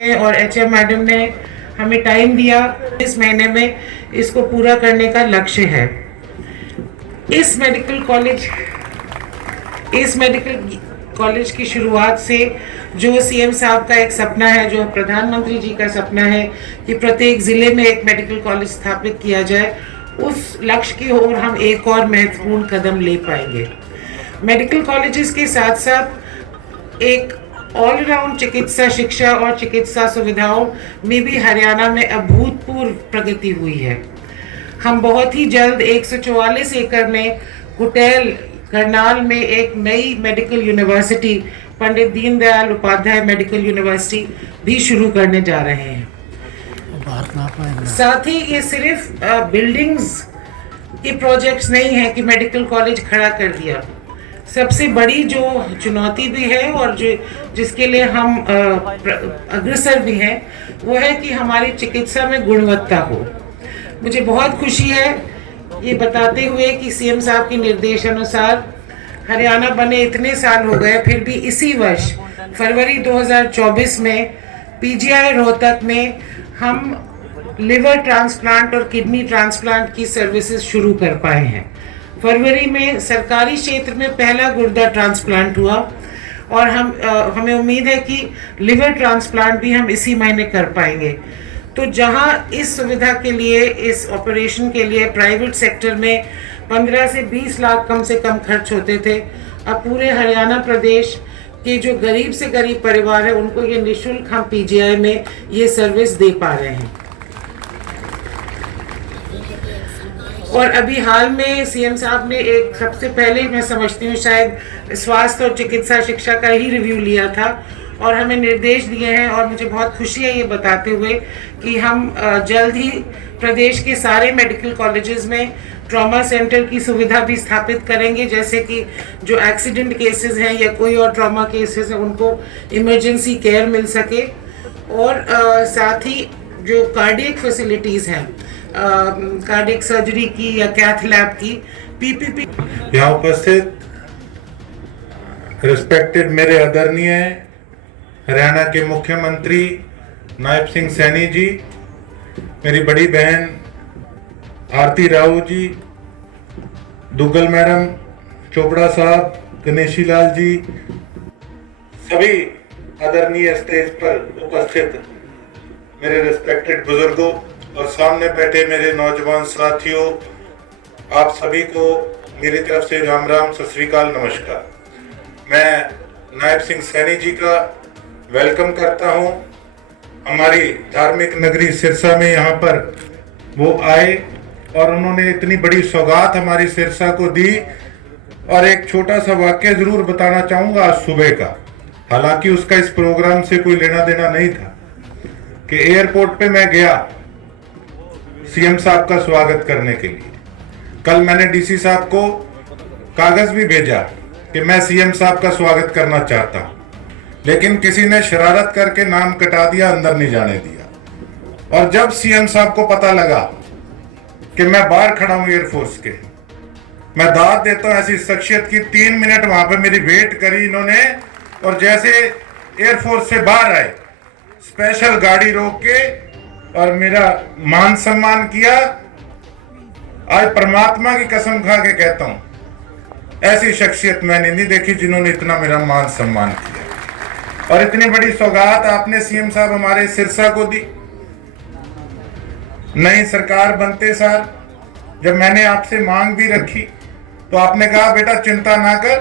और HM madam ने हमें टाइम दिया। इस महीने में इसको पूरा करने का लक्ष्य है। इस मेडिकल कॉलेज की शुरुआत से जो सीएम साहब का एक सपना है, जो प्रधानमंत्री जी का सपना है कि प्रत्येक जिले में एक मेडिकल कॉलेज स्थापित किया जाए, उस लक्ष्य की ओर हम एक और महत्वपूर्ण कदम ले पाएंगे। मेडिकल कॉलेजेस के साथ साथ एक ऑलराउंड चिकित्सा शिक्षा और चिकित्सा सुविधाओं में भी हरियाणा में अभूतपूर्व प्रगति हुई है। हम बहुत ही जल्द 144 एकड़ में कुटेल करनाल में एक नई medical university, Pandit Deendayal Upadhyay medical university भी शुरू करने जा रहे हैं। साथ ही ये सिर्फ बिल्डिंग्स के प्रोजेक्ट्स नहीं है कि मेडिकल कॉलेज खड़ा कर दिया। सबसे बड़ी जो चुनौती भी है और जो जिसके लिए हम अग्रसर भी हैं, वो है कि हमारी चिकित्सा में गुणवत्ता हो। मुझे बहुत खुशी है ये बताते हुए कि सीएम साहब के निर्देशानुसार हरियाणा बने इतने साल हो गए, फिर भी इसी वर्ष फरवरी 2024 में पीजीआई रोहतक में हम लिवर ट्रांसप्लांट और किडनी ट्रांसप्लांट की सर्विसेज शुरू कर पाए हैं। फरवरी में सरकारी क्षेत्र में पहला गुर्दा ट्रांसप्लांट हुआ और हमें उम्मीद है कि लिवर ट्रांसप्लांट भी हम इसी महीने कर पाएंगे। तो जहां इस सुविधा के लिए, इस ऑपरेशन के लिए प्राइवेट सेक्टर में 15 से 20 लाख कम से कम खर्च होते थे, अब पूरे हरियाणा प्रदेश के जो गरीब से गरीब परिवार है उनको ये निःशुल्क हम पीजीआई में ये सर्विस दे पा रहे हैं। और अभी हाल में सीएम साहब ने एक सबसे पहले, मैं समझती हूँ शायद स्वास्थ्य और चिकित्सा शिक्षा का ही रिव्यू लिया था और हमें निर्देश दिए हैं। और मुझे बहुत खुशी है ये बताते हुए कि हम जल्द ही प्रदेश के सारे मेडिकल कॉलेजेस में ट्रॉमा सेंटर की सुविधा भी स्थापित करेंगे, जैसे कि जो एक्सीडेंट केसेस हैं या कोई और ट्रॉमा केसेस हैं उनको इमरजेंसी केयर मिल सके। और साथ ही जो कार्डियक फैसिलिटीज़ हैं, कार्डियक सर्जरी की या कैथ लैब की, पीपीपी। यहाँ उपस्थित रिस्पेक्टेड मेरे आदरणीय हरियाणा के मुख्यमंत्री नायब सिंह सैनी जी, मेरी बड़ी बहन आरती राव जी, दुग्गल मैडम, चोपड़ा साहब, गणेशी लाल जी, सभी आदरणीय स्टेज पर उपस्थित मेरे रिस्पेक्टेड बुजुर्गों और सामने बैठे मेरे नौजवान साथियों, आप सभी को मेरी तरफ से राम राम, सत श्री अकाल, नमस्कार। मैं नायब सिंह सैनी जी का वेलकम करता हूं। हमारी धार्मिक नगरी सिरसा में यहाँ पर वो आए और उन्होंने इतनी बड़ी सौगात हमारी सिरसा को दी। और एक छोटा सा वाक्य जरूर बताना चाहूंगा आज सुबह का, हालांकि उसका इस प्रोग्राम से कोई लेना देना नहीं था, कि एयरपोर्ट पे मैं गया सीएम साहब का स्वागत करने के लिए। कल मैंने डीसी साहब को कागज भी भेजा कि मैं सीएम साहब का स्वागत करना चाहता हूं, लेकिन किसी ने शरारत करके नाम कटा दिया, अंदर नहीं जाने दिया। और जब सीएम साहब को पता लगा कि मैं बाहर खड़ा हूं एयरफोर्स के, मैं दाद देता हूं ऐसी शख्सियत की, 3 मिनट वहां पे मेरी वेट करी इन्होंने, और जैसे एयरफोर्स से बाहर आए स्पेशल गाड़ी रोक के और मेरा मान सम्मान किया। आज परमात्मा की कसम खा के कहता हूं, ऐसी शख्सियत मैंने नहीं देखी जिन्होंने इतना मेरा मान सम्मान किया। और इतनी बड़ी सौगात आपने सीएम साहब हमारे सिरसा को दी। नई सरकार बनते सार जब मैंने आपसे मांग भी रखी तो आपने कहा बेटा चिंता ना कर,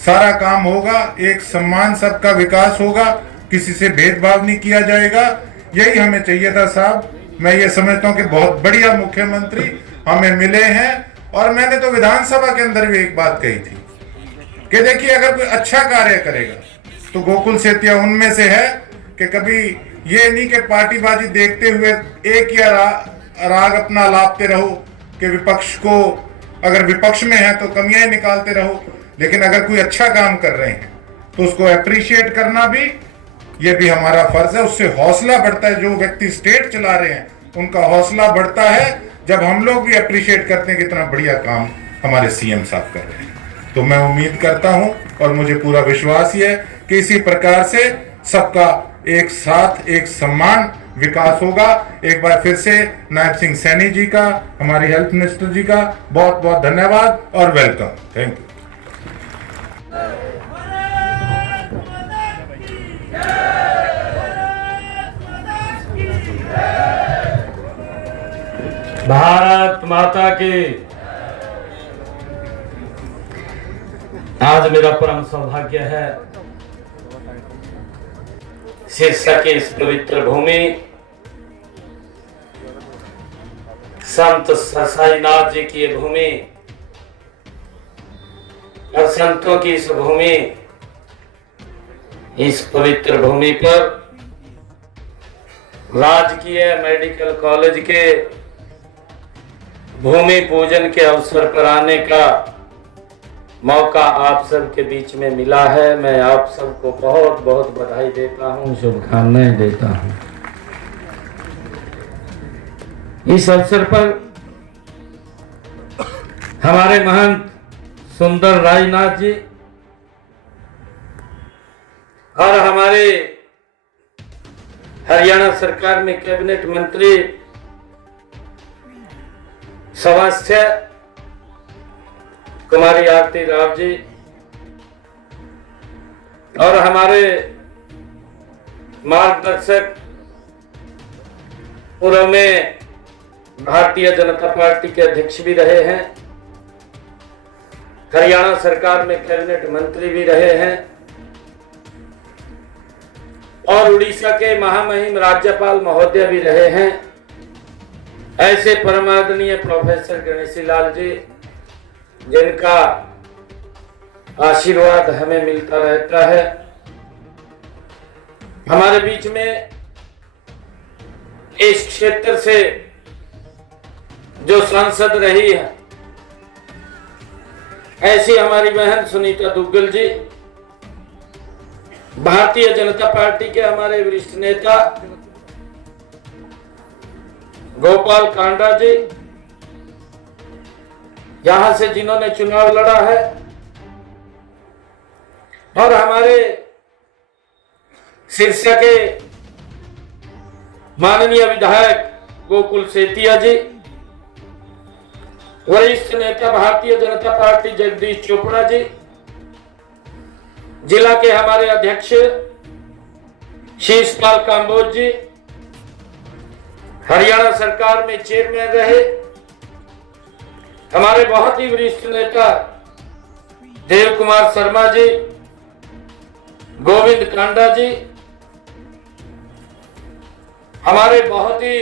सारा काम होगा, एक सम्मान, सबका विकास होगा, किसी से भेदभाव नहीं किया जाएगा। यही हमें चाहिए था साहब। मैं ये समझता हूँ कि बहुत बढ़िया मुख्यमंत्री हमें मिले हैं। और मैंने तो विधानसभा के अंदर भी एक बात कही थी कि देखिए, अगर कोई अच्छा कार्य करेगा तो गोकुल सेतिया उनमें से है कि कभी ये नहीं कि पार्टीबाजी देखते हुए एक या राग अपना लापते रहो कि विपक्ष को, अगर विपक्ष में है तो कमियां निकालते रहो, लेकिन अगर कोई अच्छा काम कर रहे हैं तो उसको अप्रिशिएट करना भी, ये भी हमारा फर्ज है। उससे हौसला बढ़ता है। जो व्यक्ति स्टेट चला रहे हैं उनका हौसला बढ़ता है जब हम लोग भी अप्रिशिएट करते हैं कितना बढ़िया काम हमारे सीएम साहब कर रहे हैं। तो मैं उम्मीद करता हूं और मुझे पूरा विश्वास ही है कि इसी प्रकार से सबका एक साथ एक सम्मान विकास होगा। एक बार फिर से नायब सिंह सैनी जी का, हमारी हेल्थ मिनिस्टर जी का बहुत बहुत धन्यवाद और वेलकम। Thank you. भारत माता की। आज मेरा परम सौभाग्य है सिरसा की इस पवित्र भूमि संत सरसाईनाथ जी की ये भूमि और संतों की इस भूमि, इस पवित्र भूमि पर राजकीय मेडिकल कॉलेज के भूमि पूजन के अवसर पर आने का मौका आप सबके बीच में मिला है। मैं आप सबको बहुत बहुत बधाई देता हूं, शुभकामनाएं देता हूं। इस अवसर पर हमारे महंत सुंदर रायनाथ जी और हमारे हरियाणा सरकार में कैबिनेट मंत्री सदस्य कुमारी आरती राव जी और हमारे मार्गदर्शक पूर्व में भारतीय जनता पार्टी के अध्यक्ष भी रहे हैं, हरियाणा सरकार में कैबिनेट मंत्री भी रहे हैं और उड़ीसा के महामहिम राज्यपाल महोदय भी रहे हैं, ऐसे परमादरणीय प्रोफेसर गणेशी लाल जी, जिनका आशीर्वाद हमें मिलता रहता है। हमारे बीच में इस क्षेत्र से जो सांसद रही है, ऐसी हमारी बहन सुनीता दुग्गल जी, भारतीय जनता पार्टी के हमारे वरिष्ठ नेता गोपाल कांडा जी, यहां से जिन्होंने चुनाव लड़ा है, और हमारे सिरसा के माननीय विधायक गोकुल सेतिया जी, वरिष्ठ नेता भारतीय जनता पार्टी जगदीश चोपड़ा जी, जिला के हमारे अध्यक्ष शीशपाल काम्बोज जी, हरियाणा सरकार में चेयरमैन रहे हमारे बहुत ही वरिष्ठ नेता देव कुमार शर्मा जी, गोविंद कांडा जी, हमारे बहुत ही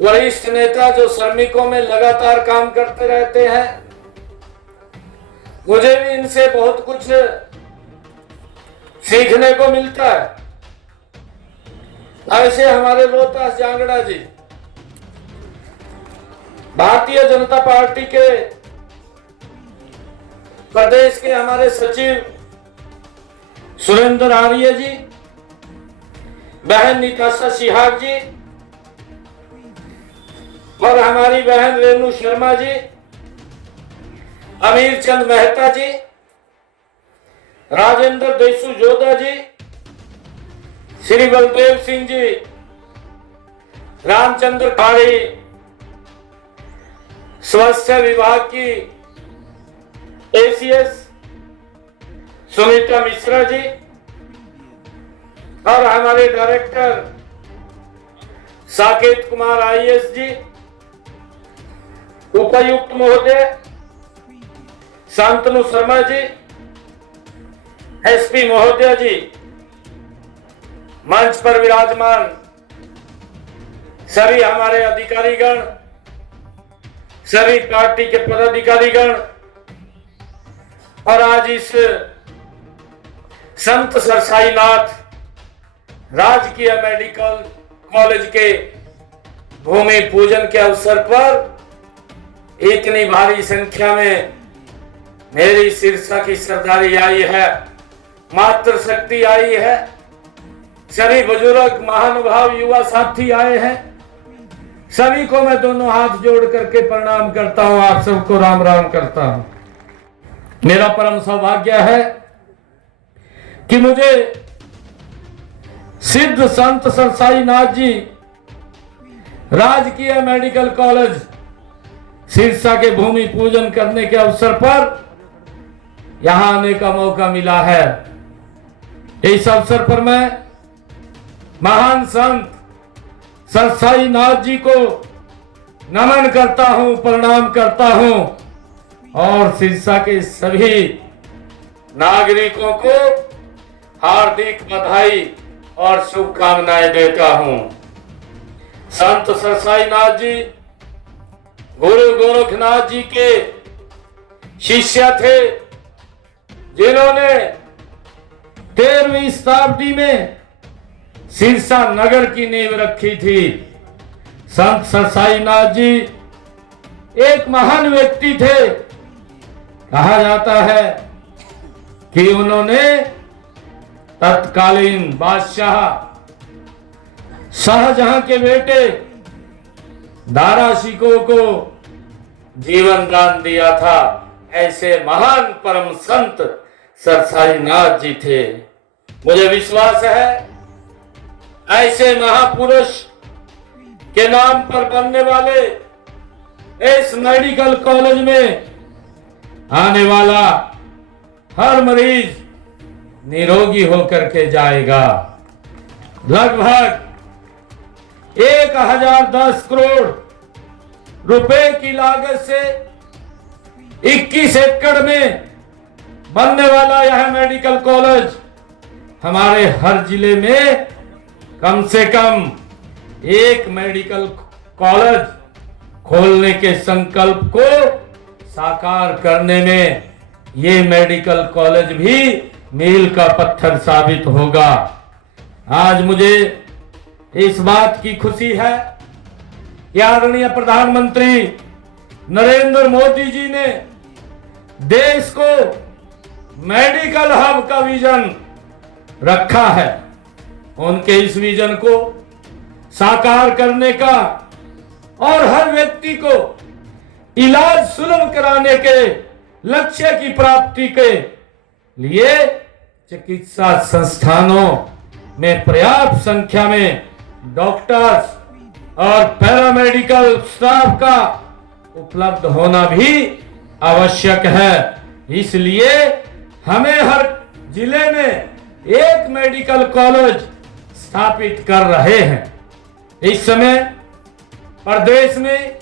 वरिष्ठ नेता जो श्रमिकों में लगातार काम करते रहते हैं। मुझे भी इनसे बहुत कुछ सीखने को मिलता है। ऐसे हमारे रोहतास जांगड़ा जी, भारतीय जनता पार्टी के प्रदेश के हमारे सचिव सुरेंद्र आर्य जी, बहन निताशा सिहाग जी और हमारी बहन रेणु शर्मा जी, अमीर चंद मेहता जी, राजेंद्र देशु जोधा जी, श्री बलदेव सिंह जी, रामचंद्र खाड़ी, स्वास्थ्य विभाग की एसीएस सुनीता मिश्रा जी और हमारे डायरेक्टर साकेत कुमार आईएएस जी, उपायुक्त महोदय शांतनु शर्मा जी, एसपी महोदय जी, मंच पर विराजमान सभी हमारे अधिकारीगण, सभी पार्टी के पदाधिकारीगण और आज इस संत सरसाईनाथ राजकीय मेडिकल कॉलेज के भूमि पूजन के अवसर पर इतनी भारी संख्या में मेरी सिरसा की सरदारी आई है, मातृशक्ति आई है, सभी बुजुर्ग महानुभाव युवा साथी आए हैं। सभी को मैं दोनों हाथ जोड़ करके प्रणाम करता हूं, आप सबको राम राम करता हूं। मेरा परम सौभाग्य है कि मुझे सिद्ध संत सरसाई नाथ जी राजकीय मेडिकल कॉलेज सिरसा के भूमि पूजन करने के अवसर पर यहां आने का मौका मिला है। इस अवसर पर मैं महान संत सरसाई नाथ जी को नमन करता हूं, प्रणाम करता हूं और सिरसा के सभी नागरिकों को हार्दिक बधाई और शुभकामनाएं देता हूं। संत सरसाई नाथ जी गुरु गोरखनाथ जी के शिष्य थे, जिन्होंने 13वीं शताब्दी में सिरसा नगर की नींव रखी थी। संत सरसाई नाथ जी एक महान व्यक्ति थे। कहा जाता है कि उन्होंने तत्कालीन बादशाह शाहजहां के बेटे दारा शिकोह को जीवन दान दिया था। ऐसे महान परम संत सरसाई नाथ जी थे। मुझे विश्वास है ऐसे महापुरुष के नाम पर बनने वाले इस मेडिकल कॉलेज में आने वाला हर मरीज निरोगी होकर के जाएगा। लगभग 1010 करोड़ रुपए की लागत से 21 एकड़ में बनने वाला यह मेडिकल कॉलेज हमारे हर जिले में कम से कम एक मेडिकल कॉलेज खोलने के संकल्प को साकार करने में ये मेडिकल कॉलेज भी मील का पत्थर साबित होगा। आज मुझे इस बात की खुशी है कि आदरणीय प्रधानमंत्री नरेंद्र मोदी जी ने देश को मेडिकल हब का विजन रखा है। उनके इस विजन को साकार करने का और हर व्यक्ति को इलाज सुलभ कराने के लक्ष्य की प्राप्ति के लिए चिकित्सा संस्थानों में पर्याप्त संख्या में डॉक्टर्स और पैरामेडिकल स्टाफ का उपलब्ध होना भी आवश्यक है। इसलिए हमें हर जिले में एक मेडिकल कॉलेज स्थापित कर रहे हैं। इस समय प्रदेश में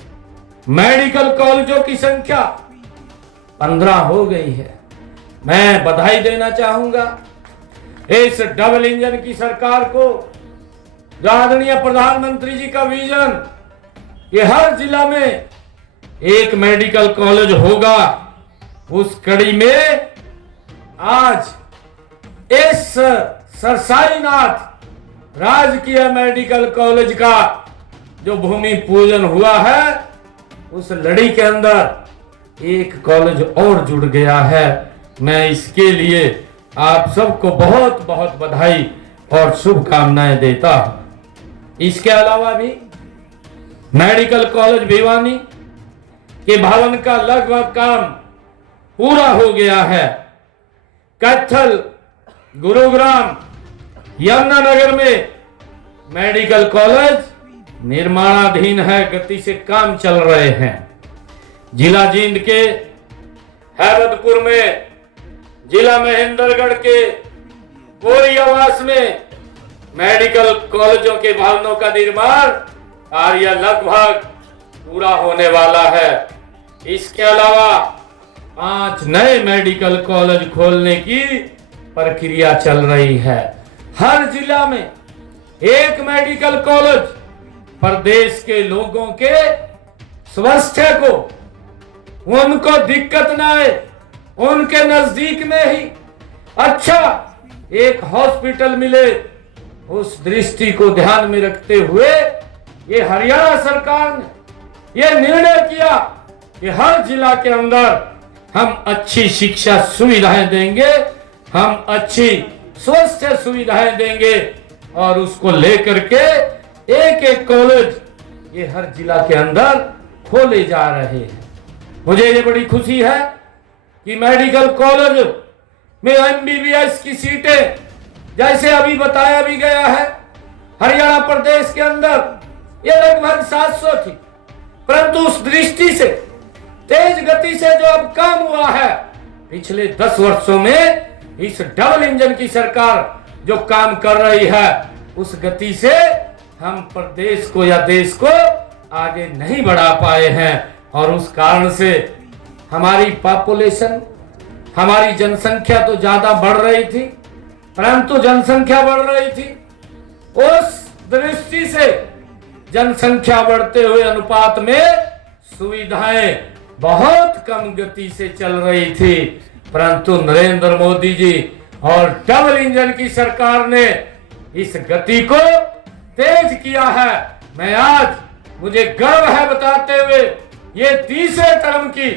मेडिकल कॉलेजों की संख्या 15 हो गई है। मैं बधाई देना चाहूंगा इस डबल इंजन की सरकार को, जो आदरणीय प्रधानमंत्री जी का विजन ये हर जिला में एक मेडिकल कॉलेज होगा, उस कड़ी में आज इस सरसाईनाथ राजकीय मेडिकल कॉलेज का जो भूमि पूजन हुआ है, उस लड़ी के अंदर एक कॉलेज और जुड़ गया है। मैं इसके लिए आप सबको बहुत बहुत बधाई और शुभकामनाएं देता हूं। इसके अलावा भी मेडिकल कॉलेज भिवानी के भवन का लगभग काम पूरा हो गया है। कैथल, गुरुग्राम, यमुनानगर में मेडिकल कॉलेज निर्माणाधीन है, गति से काम चल रहे हैं। जिला जींद के हैरतपुर में, जिला महेंद्रगढ़ के कोरियावास में मेडिकल कॉलेजों के भवनों का निर्माण कार्य लगभग पूरा होने वाला है। इसके अलावा 5 नए मेडिकल कॉलेज खोलने की प्रक्रिया चल रही है। हर जिला में एक मेडिकल कॉलेज प्रदेश के लोगों के स्वास्थ्य को, उनको दिक्कत ना आए, उनके नजदीक में ही अच्छा एक हॉस्पिटल मिले, उस दृष्टि को ध्यान में रखते हुए ये हरियाणा सरकार ने ये निर्णय किया कि हर जिला के अंदर हम अच्छी शिक्षा सुविधाएं देंगे, हम अच्छी स्वास्थ्य सुविधाएं देंगे और उसको लेकर के एक एक कॉलेज ये हर जिला के अंदर खोले जा रहे हैं। मुझे ये बड़ी खुशी है कि मेडिकल कॉलेज में एमबीबीएस की सीटें जैसे अभी बताया भी गया है, हरियाणा प्रदेश के अंदर ये लगभग 700 थी, परंतु उस दृष्टि से तेज गति से जो अब काम हुआ है, पिछले 10 वर्षों में इस डबल इंजन की सरकार जो काम कर रही है, उस गति से हम प्रदेश को या देश को आगे नहीं बढ़ा पाए हैं। और उस कारण से हमारी पॉपुलेशन, हमारी जनसंख्या तो ज्यादा बढ़ रही थी, परंतु जनसंख्या बढ़ रही थी, उस दृष्टि से जनसंख्या बढ़ते हुए अनुपात में सुविधाएं बहुत कम गति से चल रही थी। परंतु नरेंद्र मोदी जी और डबल इंजन की सरकार ने इस गति को तेज किया है। मैं आज, मुझे गर्व है बताते हुए, ये तीसरे टर्म की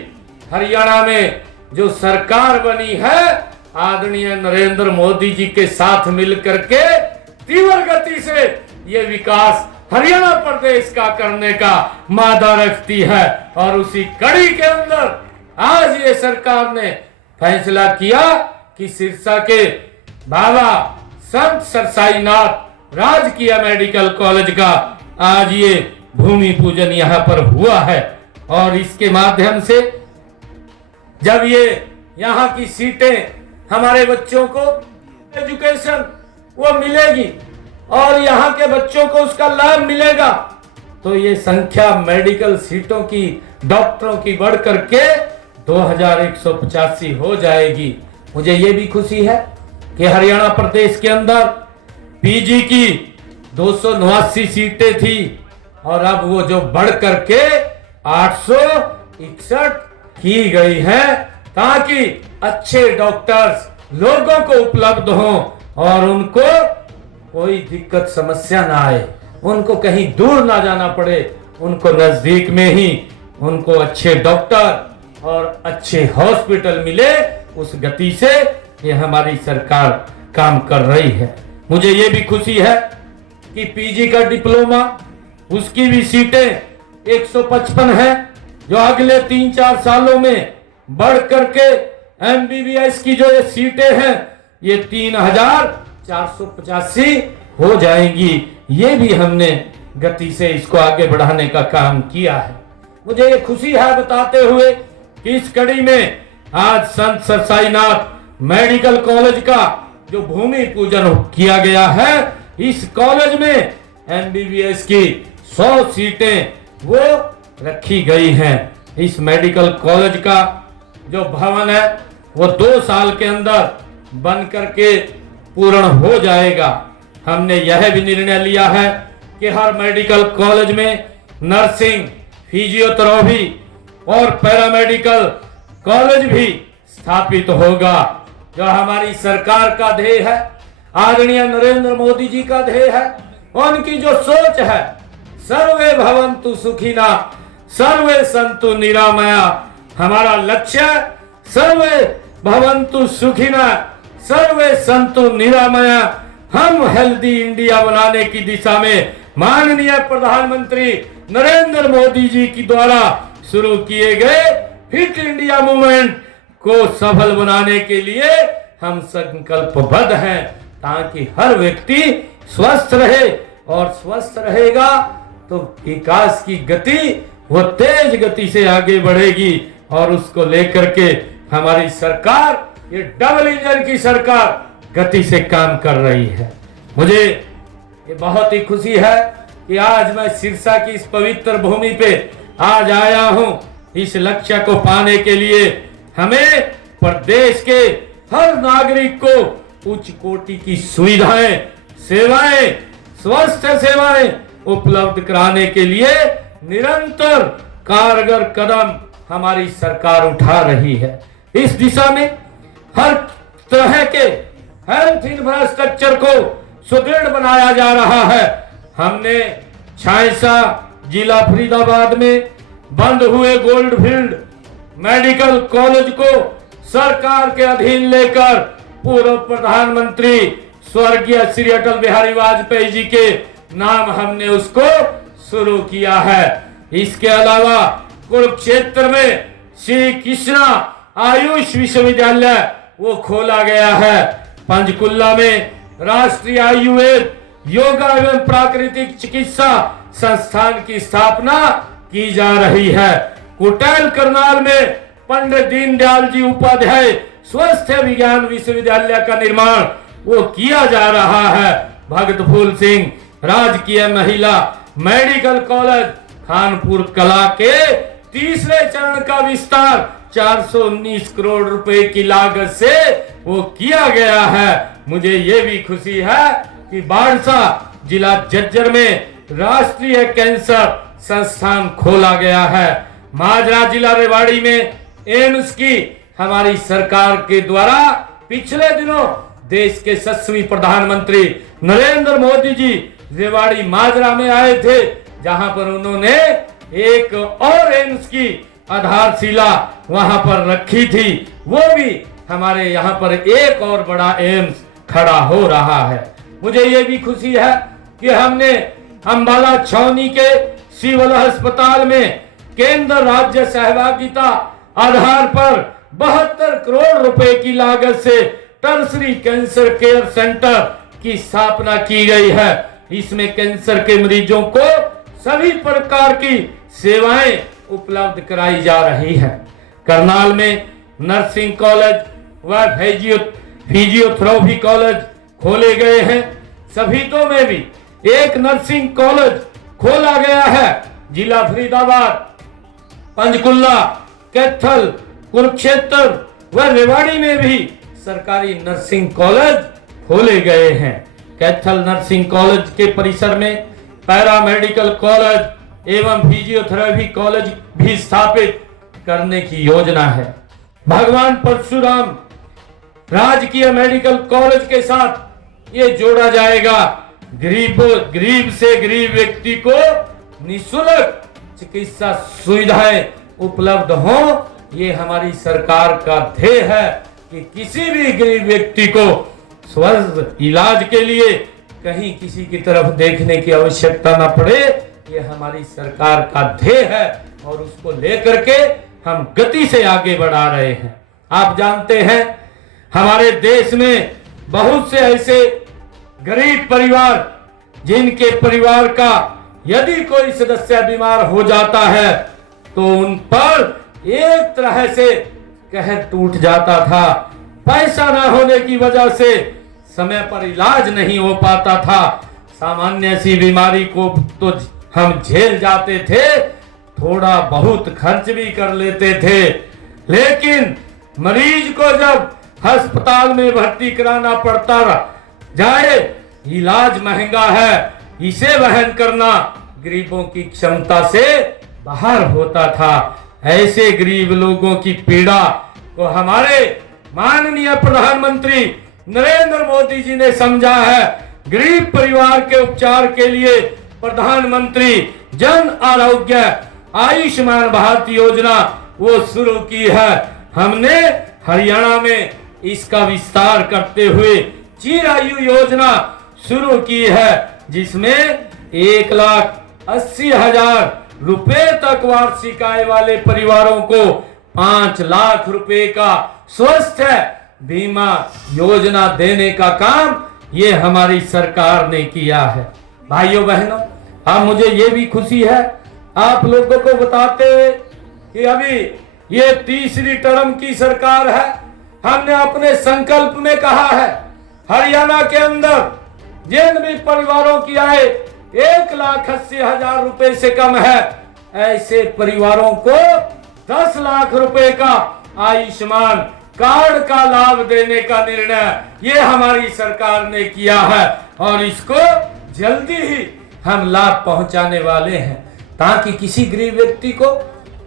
हरियाणा में जो सरकार बनी है, आदरणीय नरेंद्र मोदी जी के साथ मिलकर के तीव्र गति से ये विकास हरियाणा प्रदेश का करने का मादा रखती है। और उसी कड़ी के अंदर आज ये सरकार ने फैसला किया कि सिरसा के बाबा संत सरसाईनाथ राजकीय मेडिकल कॉलेज का आज ये भूमि पूजन यहाँ पर हुआ है। और इसके माध्यम से जब ये यहाँ की सीटें हमारे बच्चों को एजुकेशन वो मिलेगी और यहाँ के बच्चों को उसका लाभ मिलेगा, तो ये संख्या मेडिकल सीटों की, डॉक्टरों की बढ़ करके 2185 हो जाएगी। मुझे ये भी खुशी है कि हरियाणा प्रदेश के अंदर पीजी की 289 सीटें थी और अब वो जो बढ़ करके 861 की गई है, ताकि अच्छे डॉक्टर्स लोगों को उपलब्ध हों और उनको कोई दिक्कत समस्या ना आए, उनको कहीं दूर ना जाना पड़े, उनको नजदीक में ही उनको अच्छे डॉक्टर और अच्छे हॉस्पिटल मिले। उस गति से ये हमारी सरकार काम कर रही है। मुझे ये भी खुशी है कि पीजी का डिप्लोमा, उसकी भी सीटें 155 है, जो अगले 3-4 सालों में बढ़ करके एमबीबीएस की जो ये सीटें हैं, ये 3485 हो जाएंगी। ये भी हमने गति से इसको आगे बढ़ाने का काम किया है। मुझे ये खुशी है बताते हुए कि इस कड़ी में आज संत सरसाईनाथ मेडिकल कॉलेज का जो भूमि पूजन किया गया है, इस कॉलेज में एमबीबीएस की 100 सीटें वो रखी गई हैं। इस मेडिकल कॉलेज का जो भवन है वो 2 साल के अंदर बन करके पूर्ण हो जाएगा। हमने यह भी निर्णय लिया है कि हर मेडिकल कॉलेज में नर्सिंग, फिजियोथेरेपी और पैरामेडिकल कॉलेज भी स्थापित होगा। जो हमारी सरकार का ध्येय है, आदरणीय नरेंद्र मोदी जी का ध्येय है, उनकी जो सोच है, सर्वे भवन्तु सुखिना सर्वे सन्तु निरामया। हमारा लक्ष्य सर्वे भवन्तु सुखिना सर्वे सन्तु निरामया। हम हेल्दी इंडिया बनाने की दिशा में माननीय प्रधानमंत्री नरेंद्र मोदी जी की द्वारा शुरू किए गए फिट इंडिया मूवमेंट को सफल बनाने के लिए हम संकल्पबद्ध हैं, ताकि हर व्यक्ति स्वस्थ रहे, और स्वस्थ रहेगा तो विकास की गति वो तेज गति से आगे बढ़ेगी। और उसको लेकर के हमारी सरकार, ये डबल इंजन की सरकार, गति से काम कर रही है। मुझे ये बहुत ही खुशी है कि आज मैं सिरसा की इस पवित्र भूमि पे आज आया हूं। इस लक्ष्य को पाने के लिए हमें प्रदेश के हर नागरिक को उच्च कोटि की सुविधाएं, सेवाएं, स्वास्थ्य सेवाएं उपलब्ध कराने के लिए निरंतर कारगर कदम हमारी सरकार उठा रही है। इस दिशा में हर तरह के हेल्थ इंफ्रास्ट्रक्चर को सुदृढ़ बनाया जा रहा है। हमने छायसा जिला फरीदाबाद में बंद हुए गोल्डफील्ड मेडिकल कॉलेज को सरकार के अधीन लेकर पूर्व प्रधानमंत्री स्वर्गीय श्री अटल बिहारी वाजपेयी जी के नाम हमने उसको शुरू किया है। इसके अलावा कुरुक्षेत्र में श्री कृष्णा आयुष विश्वविद्यालय वो खोला गया है। पंचकुला में राष्ट्रीय आयुर्वेद योगा एवं प्राकृतिक चिकित्सा संस्थान की स्थापना की जा रही है। कुटेल करनाल में पंडित दीनदयाल जी उपाध्याय स्वास्थ्य विज्ञान विश्वविद्यालय का निर्माण वो किया जा रहा है। भगत फूल सिंह राजकीय महिला मेडिकल कॉलेज खानपुर कला के तीसरे चरण का विस्तार 419 करोड़ रुपए की लागत से वो किया गया है। मुझे ये भी खुशी है कि बाड़सा जिला झज्जर में राष्ट्रीय कैंसर संस्थान खोला गया है। माजरा जिला रेवाड़ी में एम्स की हमारी सरकार के द्वारा पिछले दिनों देश के यशस्वी प्रधानमंत्री नरेंद्र मोदी जी रेवाड़ी माजरा में आए थे, जहां पर उन्होंने एक और एम्स की आधारशिला वहां पर रखी थी। वो भी हमारे यहाँ पर एक और बड़ा एम्स खड़ा हो रहा है। मुझे ये भी खुशी है कि हमने अंबाला छावनी के सिविल अस्पताल में केंद्र राज्य सहभागिता आधार पर 72 करोड़ रुपए की लागत से टर्सरी कैंसर केयर सेंटर की स्थापना की गई है। इसमें कैंसर के मरीजों को सभी प्रकार की सेवाएं उपलब्ध कराई जा रही है। करनाल में नर्सिंग कॉलेज व फिजियोथेरेपी कॉलेज खोले गए हैं। सभीतों में भी एक नर्सिंग कॉलेज खोला गया है। जिला फरीदाबाद, पंचकुला, कैथल, कुरुक्षेत्र व रेवाड़ी में भी सरकारी नर्सिंग कॉलेज खोले गए हैं। कैथल नर्सिंग कॉलेज के परिसर में पैरामेडिकल कॉलेज एवं फिजियोथेरेपी कॉलेज भी स्थापित करने की योजना है। भगवान परशुराम राजकीय मेडिकल कॉलेज के साथ ये जोड़ा जाएगा। गरीब से गरीब व्यक्ति को निःशुल्क चिकित्सा सुविधाएं उपलब्ध हो। ये हमारी सरकार का ध्येय है कि किसी भी गरीब व्यक्ति को स्वस्थ इलाज के लिए कहीं किसी की तरफ देखने की आवश्यकता न पड़े। ये हमारी सरकार का ध्येय है और उसको लेकर के हम गति से आगे बढ़ा रहे हैं। आप जानते हैं हमारे देश में बहुत से ऐसे गरीब परिवार जिनके परिवार का यदि कोई सदस्य बीमार हो जाता है तो उन पर एक तरह से कहर टूट जाता था। पैसा न होने की वजह से समय पर इलाज नहीं हो पाता था। सामान्य सी बीमारी को तो हम झेल जाते थे, थोड़ा बहुत खर्च भी कर लेते थे, लेकिन मरीज को जब अस्पताल में भर्ती कराना पड़ता जाए, इलाज महंगा है, इसे वहन करना गरीबों की क्षमता से बाहर होता था। ऐसे गरीब लोगों की पीड़ा को हमारे माननीय प्रधानमंत्री नरेंद्र मोदी जी ने समझा है। गरीब परिवार के उपचार के लिए प्रधानमंत्री जन आरोग्य आयुष्मान भारत योजना वो शुरू की है। हमने हरियाणा में इसका विस्तार करते हुए चिरायु योजना शुरू की है, जिसमें 1,80,000 रुपए तक वार्षिक आय वाले परिवारों को 5 लाख रुपए का स्वास्थ्य बीमा योजना देने का काम ये हमारी सरकार ने किया है। भाइयों बहनों, अब मुझे ये भी खुशी है आप लोगों को बताते हुए कि अभी ये तीसरी टर्म की सरकार है। हमने अपने संकल्प में कहा है हरियाणा के अंदर जिन भी परिवारों की आय 1,80,000 रुपए से कम है, ऐसे परिवारों को 10 लाख रुपए का आयुष्मान कार्ड का लाभ देने का निर्णय ये हमारी सरकार ने किया है और इसको जल्दी ही हम लाभ पहुंचाने वाले हैं, ताकि किसी गरीब व्यक्ति को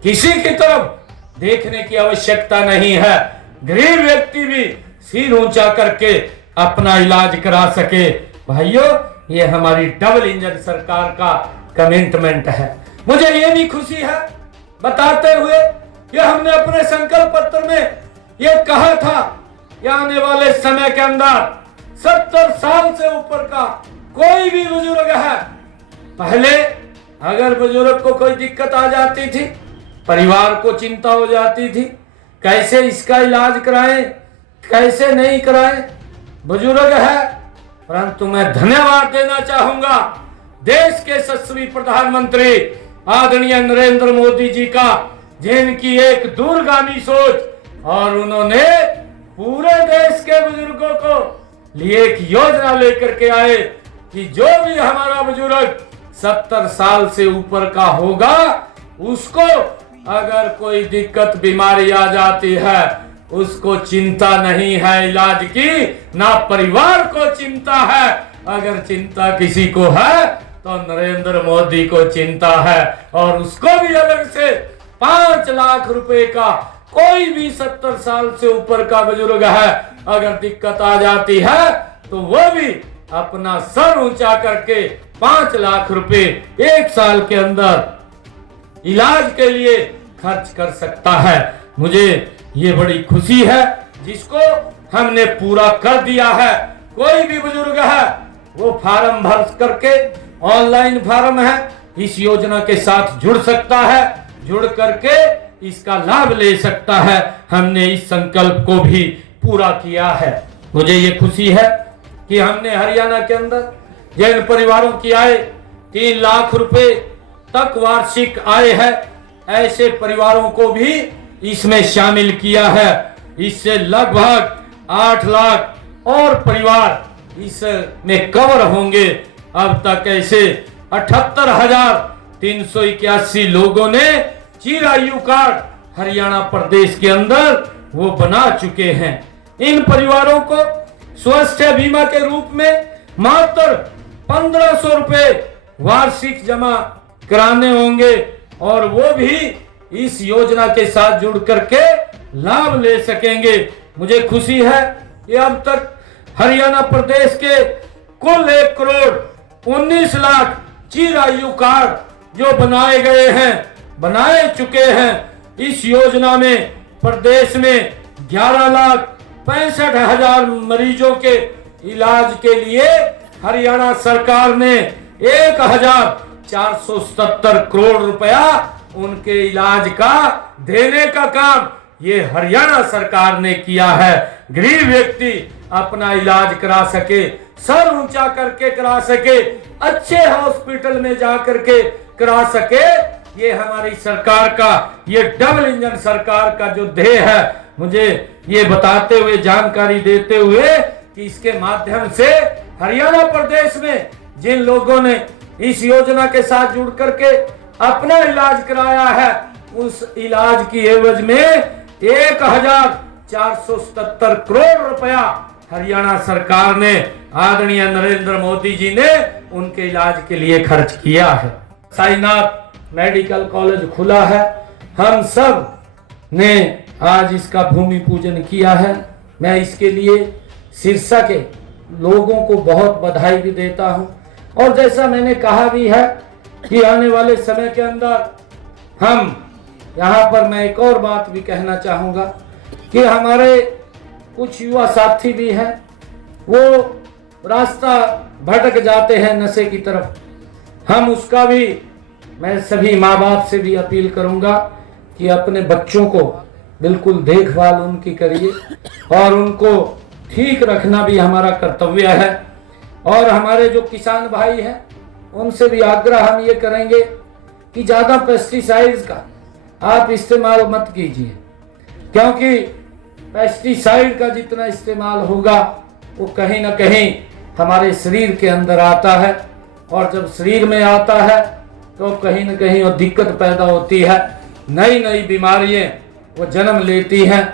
किसी की तरफ देखने की आवश्यकता नहीं है। गरीब व्यक्ति भी सिर ऊंचा करके अपना इलाज करा सके। भाइयों, ये हमारी डबल इंजन सरकार का कमिटमेंट है। मुझे ये भी खुशी है बताते हुए कि हमने अपने संकल्प पत्र में ये कहा था कि आने वाले समय के अंदर 70 साल से ऊपर का कोई भी बुजुर्ग है, पहले अगर बुजुर्ग को कोई दिक्कत आ जाती थी, परिवार को चिंता हो जाती थी, कैसे इसका इलाज कराएं, कैसे नहीं कराएं। बुजुर्ग है, परंतु मैं धन्यवाद देना चाहूंगा देश के यशस्वी प्रधानमंत्री आदरणीय नरेंद्र मोदी जी का, जिनकी एक दूरगामी सोच और उन्होंने पूरे देश के बुजुर्गों को लिए एक योजना लेकर के आए कि जो भी हमारा बुजुर्ग 70 साल से ऊपर का होगा, उसको अगर कोई दिक्कत बीमारी आ जाती है, उसको चिंता नहीं है इलाज की, ना परिवार को चिंता है। अगर चिंता किसी को है तो नरेंद्र मोदी को चिंता है, और उसको भी अलग से 5 लाख रुपए का, कोई भी 70 साल से ऊपर का बुजुर्ग है, अगर दिक्कत आ जाती है तो वो भी अपना सर ऊंचा करके 5 लाख रुपए 1 साल के अंदर इलाज के लिए खर्च कर सकता है। मुझे ये बड़ी खुशी है जिसको हमने पूरा कर दिया है। कोई भी बुजुर्ग है वो फार्म भर करके, ऑनलाइन फार्म है, इस योजना के साथ जुड़ सकता है, जुड़ करके इसका लाभ ले सकता है। हमने इस संकल्प को भी पूरा किया है। मुझे ये खुशी है कि हमने हरियाणा के अंदर जिन परिवारों की आय 3 लाख रुपए तक वार्षिक आय है, ऐसे परिवारों को भी इसमें शामिल किया है। इससे लगभग 8 लाख और परिवार इसमें कवर होंगे। अब तक ऐसे 78,381 लोगों ने चिरायु कार्ड हरियाणा प्रदेश के अंदर वो बना चुके हैं। इन परिवारों को स्वास्थ्य बीमा के रूप में मात्र 1500 रुपए वार्षिक जमा कराने होंगे, और वो भी इस योजना के साथ जुड़ करके लाभ ले सकेंगे। मुझे खुशी है कि अब तक हरियाणा प्रदेश के कुल 1 करोड़ 19 लाख चिरायु कार्ड जो बनाए गए हैं, बनाए चुके हैं। इस योजना में प्रदेश में 11,65,000 मरीजों के इलाज के लिए हरियाणा सरकार ने 1,477 करोड़ रुपया उनके इलाज का देने का काम ये हरियाणा सरकार ने किया है। गरीब व्यक्ति अपना इलाज करा सके, सर ऊंचा करके करा सके, अच्छे हॉस्पिटल में जा करके करा सके, ये हमारी सरकार का, ये डबल इंजन सरकार का जो ध्येय है, मुझे ये बताते हुए, जानकारी देते हुए कि इसके माध्यम से हरियाणा प्रदेश में जिन लोगों ने इस योजना के साथ जुड़ करके अपना इलाज कराया है, उस इलाज की एवज में 1,477 करोड़ रुपया हरियाणा सरकार ने, आदरणीय नरेंद्र मोदी जी ने उनके इलाज के लिए खर्च किया है। साईनाथ मेडिकल कॉलेज खुला है, हम सब ने आज इसका भूमि पूजन किया है। मैं इसके लिए सिरसा के लोगों को बहुत बधाई भी देता हूं, और जैसा मैंने कहा भी है कि आने वाले समय के अंदर हम यहाँ पर, मैं एक और बात भी कहना चाहूँगा कि हमारे कुछ युवा साथी भी हैं, वो रास्ता भटक जाते हैं नशे की तरफ। हम उसका भी, मैं सभी माँ बाप से भी अपील करूँगा कि अपने बच्चों को बिल्कुल देखभाल उनकी करिए, और उनको ठीक रखना भी हमारा कर्तव्य है। और हमारे जो किसान भाई हैं उनसे भी आग्रह हम ये करेंगे कि ज़्यादा पेस्टिसाइड्स का आप इस्तेमाल मत कीजिए, क्योंकि पेस्टिसाइड का जितना इस्तेमाल होगा वो कहीं ना कहीं हमारे शरीर के अंदर आता है, और जब शरीर में आता है तो कहीं ना कहीं वो दिक्कत पैदा होती है, नई नई बीमारियां वो जन्म लेती हैं।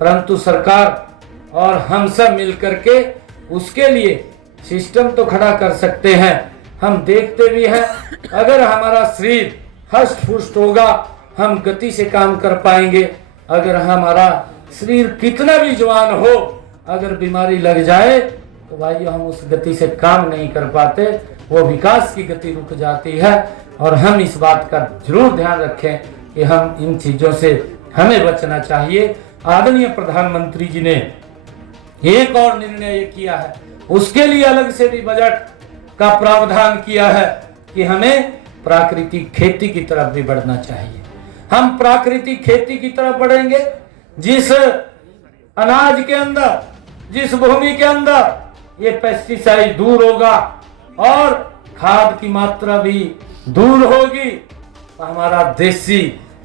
परंतु सरकार और हम सब मिलकर के उसके लिए सिस्टम तो खड़ा कर सकते हैं। हम देखते भी हैं, अगर हमारा शरीर हष्ट पुष्ट होगा हम गति से काम कर पाएंगे। अगर हमारा शरीर कितना भी जवान हो, अगर बीमारी लग जाए तो भाइयों हम उस गति से काम नहीं कर पाते, वो विकास की गति रुक जाती है। और हम इस बात का जरूर ध्यान रखें कि हम इन चीजों से हमें बचना चाहिए। आदरणीय प्रधानमंत्री जी ने एक और निर्णय किया है, उसके लिए अलग से भी बजट का प्रावधान किया है कि हमें प्राकृतिक खेती की तरफ भी बढ़ना चाहिए। हम प्राकृतिक खेती की तरफ बढ़ेंगे जिस अनाज के अंदर, जिस भूमि के अंदर ये पेस्टिसाइड दूर होगा और खाद की मात्रा भी दूर होगी, तो हमारा देसी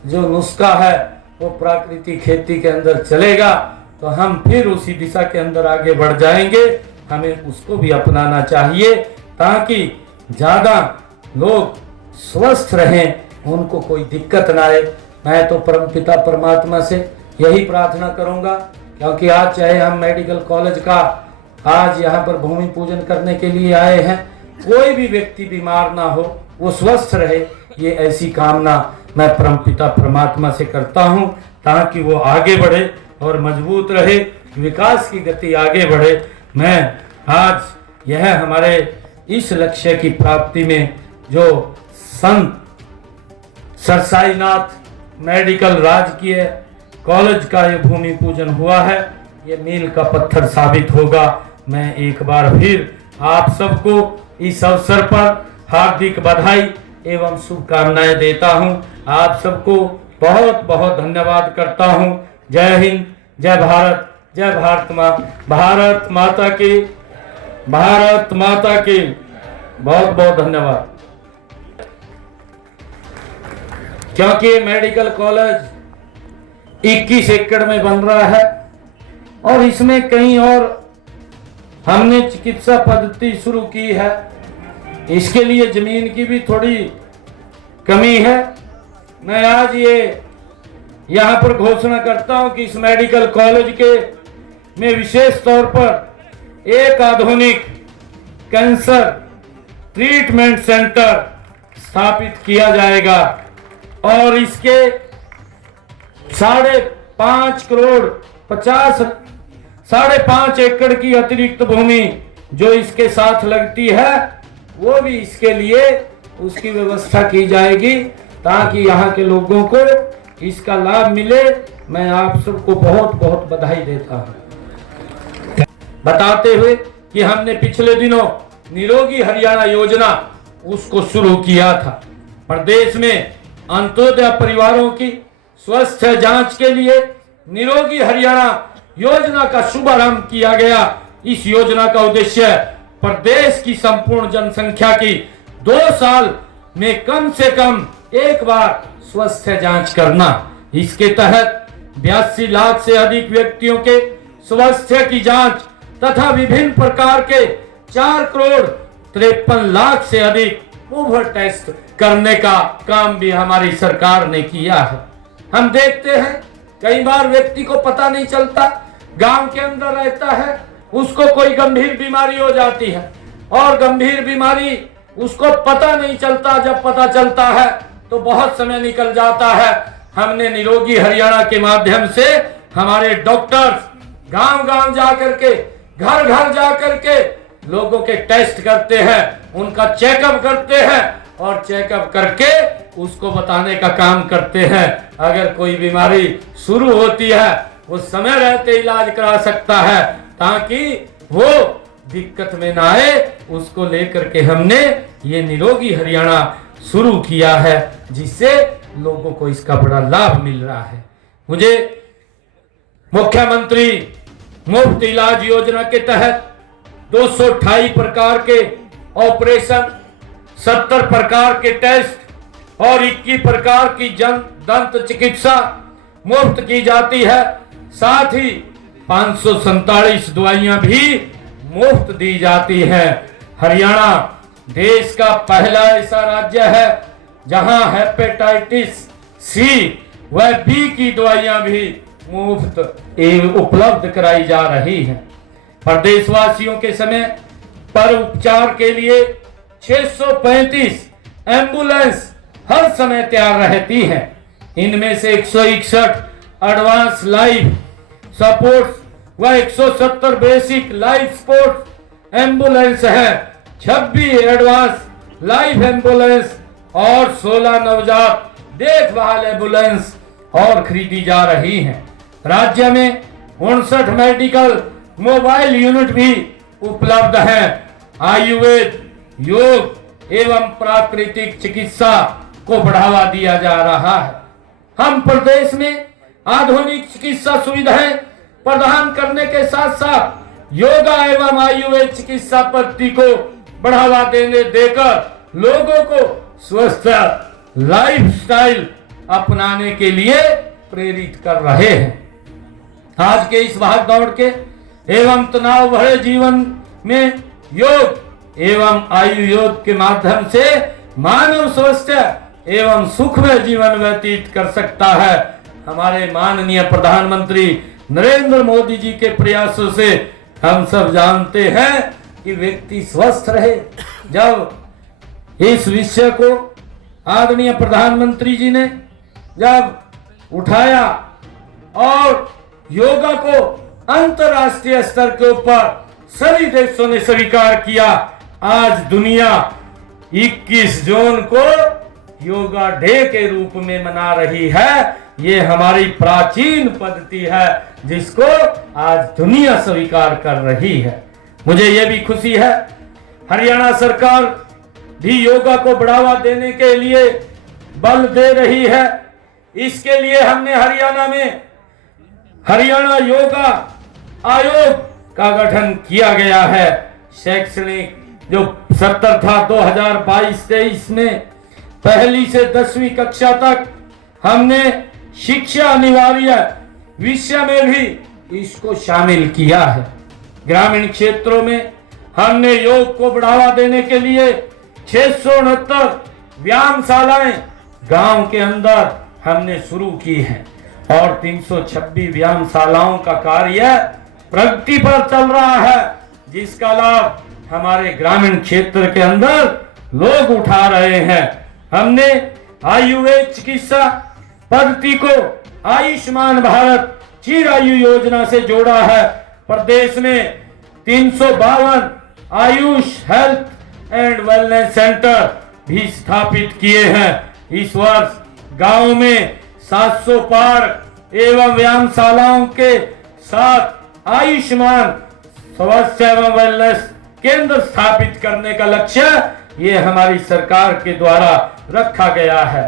जो नुस्खा है वो प्राकृतिक खेती के अंदर चलेगा, तो हम फिर उसी दिशा के अंदर आगे बढ़ जाएंगे। हमें उसको भी अपनाना चाहिए ताकि ज्यादा लोग स्वस्थ रहें, उनको कोई दिक्कत ना आए। मैं तो परमपिता परमात्मा से यही प्रार्थना करूंगा, क्योंकि आज चाहे हम मेडिकल कॉलेज का आज यहाँ पर भूमि पूजन करने के लिए आए हैं, कोई भी व्यक्ति बीमार ना हो, वो स्वस्थ रहे, ये ऐसी कामना मैं परमपिता परमात्मा से करता हूँ, ताकि वो आगे बढ़े और मजबूत रहे, विकास की गति आगे बढ़े। मैं आज यह हमारे इस लक्ष्य की प्राप्ति में जो संत सरसाईनाथ मेडिकल राजकीय कॉलेज का ये भूमि पूजन हुआ है, ये मील का पत्थर साबित होगा। मैं एक बार फिर आप सबको इस अवसर पर हार्दिक बधाई एवं शुभकामनाएं देता हूं। आप सबको बहुत बहुत धन्यवाद करता हूं। जय हिंद, जय भारत, जय भारत माता की, भारत माता की। बहुत बहुत धन्यवाद। क्योंकि मेडिकल कॉलेज 21 एकड़ में बन रहा है और इसमें कहीं और हमने चिकित्सा पद्धति शुरू की है, इसके लिए जमीन की भी थोड़ी कमी है। मैं आज ये यहाँ पर घोषणा करता हूं कि इस मेडिकल कॉलेज के में विशेष तौर पर एक आधुनिक कैंसर ट्रीटमेंट सेंटर स्थापित किया जाएगा और इसके 5.5 एकड़ की अतिरिक्त भूमि जो इसके साथ लगती है, वो भी इसके लिए उसकी व्यवस्था की जाएगी ताकि यहाँ के लोगों को इसका लाभ मिले। मैं आप सबको बहुत बहुत बधाई देता हूँ। बताते हुए कि हमने पिछले दिनों निरोगी हरियाणा योजना उसको शुरू किया था। प्रदेश में अंत्योदय परिवारों की स्वस्थ जांच के लिए निरोगी हरियाणा योजना का शुभारंभ किया गया। इस योजना का उद्देश्य प्रदेश की संपूर्ण जनसंख्या की 2 साल में कम से कम एक बार स्वस्थ जांच करना। इसके तहत 82 लाख से अधिक व्यक्तियों के स्वास्थ्य की जांच तथा विभिन्न प्रकार के 4 करोड़ 53 लाख से अधिक ओवर टेस्ट करने का काम भी हमारी सरकार ने किया है। हम देखते हैं कई बार व्यक्ति को पता नहीं चलता, गांव के अंदर रहता है, उसको कोई गंभीर बीमारी हो जाती है और गंभीर बीमारी उसको पता नहीं चलता, जब पता चलता है तो बहुत समय निकल जाता है। हमने निरोगी हरियाणा के माध्यम से हमारे डॉक्टर्स गांव-गांव जाकर के, घर-घर जाकर के लोगों के टेस्ट करते हैं, उनका चेकअप करते हैं और चेकअप करके उसको बताने का काम करते हैं। अगर कोई बीमारी शुरू होती है वो समय रहते इलाज करा सकता है ताकि वो दिक्कत में ना आए। उसको लेकर के हमने ये निरोगी हरियाणा शुरू किया है, जिससे लोगों को इसका बड़ा लाभ मिल रहा है। मुझे मुख्यमंत्री मुफ्त इलाज योजना के तहत 228 प्रकार के ऑपरेशन, 70 प्रकार के टेस्ट और 21 प्रकार की दंत चिकित्सा मुफ्त की जाती है। साथ ही 547 दवाइयां भी मुफ्त दी जाती है। हरियाणा देश का पहला ऐसा राज्य है जहां हेपेटाइटिस सी व बी की दवाइयां भी मुफ्त उपलब्ध कराई जा रही हैं। प्रदेशवासियों के समय पर उपचार के लिए 635 एम्बुलेंस हर समय तैयार रहती हैं। इनमें से 161 एडवांस लाइफ सपोर्ट व 170 बेसिक लाइफ सपोर्ट एम्बुलेंस है, 26 एडवांस लाइफ एम्बुलेंस और 16 नवजात देखभाल एम्बुलेंस और खरीदी जा रही हैं। राज्य में 59 मेडिकल मोबाइल यूनिट भी उपलब्ध हैं। आयुर्वेद, योग एवं प्राकृतिक चिकित्सा को बढ़ावा दिया जा रहा है। हम प्रदेश में आधुनिक चिकित्सा सुविधाएं प्रदान करने के साथ साथ योगा एवं आयुर्वेद चिकित्सा पद्धति को बढ़ावा देकर लोगों को स्वस्थ लाइफस्टाइल अपनाने के लिए प्रेरित कर रहे हैं। आज के इस भाग दौड़ के एवं तनाव भरे जीवन में योग एवं आयु योग के माध्यम से मानव स्वस्थ एवं सुखमय जीवन व्यतीत कर सकता है। हमारे माननीय प्रधानमंत्री नरेंद्र मोदी जी के प्रयासों से हम सब जानते हैं कि व्यक्ति स्वस्थ रहे। जब इस विषय को आदरणीय प्रधानमंत्री जी ने जब उठाया और योगा को अंतर्राष्ट्रीय स्तर के ऊपर सभी देशों ने स्वीकार किया, आज दुनिया 21 जून को योगा डे के रूप में मना रही है। ये हमारी प्राचीन पद्धति है जिसको आज दुनिया स्वीकार कर रही है। मुझे ये भी खुशी है हरियाणा सरकार भी योगा को बढ़ावा देने के लिए बल दे रही है। इसके लिए हमने हरियाणा में हरियाणा योगा आयोग का गठन किया गया है। शैक्षणिक जो सत्र था 2022-23 में पहली से 10वीं कक्षा तक हमने शिक्षा अनिवार्य विषय में भी इसको शामिल किया है। ग्रामीण क्षेत्रों में हमने योग को बढ़ावा देने के लिए 669 व्यायामशालाएं गांव के अंदर हमने शुरू की हैं और 326 व्यायामशालाओं का कार्य प्रगति पर चल रहा है, जिसका लाभ हमारे ग्रामीण क्षेत्र के अंदर लोग उठा रहे हैं। हमने आयुर्वेद चिकित्सा पद्धति को आयुष्मान भारत चिरायु योजना से जोड़ा है। प्रदेश में 352 Ayush health and wellness centre भी स्थापित किए हैं। इस वर्ष गांव में 700 पार्क एवं व्यायामशालाओं के साथ आयुष्मान स्वास्थ्य एवं वेलनेस केंद्र स्थापित करने का लक्ष्य ये हमारी सरकार के द्वारा रखा गया है।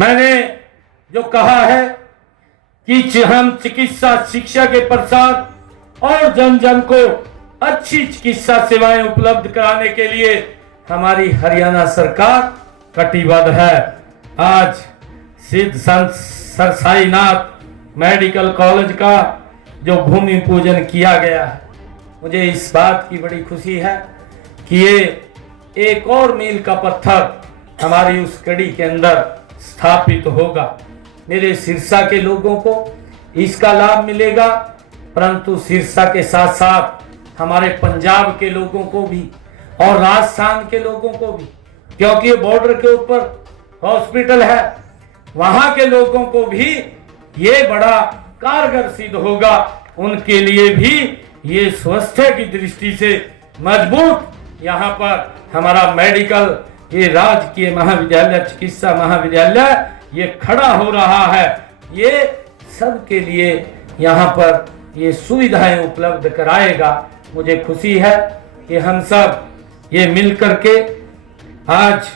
मैंने जो कहा है कि हम चिकित्सा शिक्षा के प्रसार और जन जन को अच्छी चिकित्सा सेवाएं उपलब्ध कराने के लिए हमारी हरियाणा सरकार कटिबद्ध है। आज सिद्ध संत सर साईनाथ मेडिकल कॉलेज का जो भूमि पूजन किया गया है, मुझे इस बात की बड़ी खुशी है कि ये एक और मील का पत्थर हमारी उस कड़ी के अंदर स्थापित होगा। मेरे सिरसा के लोगों को इसका लाभ मिलेगा, परंतु सिरसा के साथ साथ हमारे पंजाब के लोगों को भी और राजस्थान के लोगों को भी, क्योंकि बॉर्डर के ऊपर हॉस्पिटल है, वहां के लोगों को भी ये बड़ा कारगर सिद्ध होगा। उनके लिए भी ये स्वास्थ्य की दृष्टि से मजबूत यहाँ पर हमारा मेडिकल ये राजकीय महाविद्यालय चिकित्सा महाविद्यालय ये खड़ा हो रहा है। ये सबके लिए यहाँ पर ये सुविधाएं उपलब्ध कराएगा। मुझे खुशी है कि हम सब ये मिल करके आज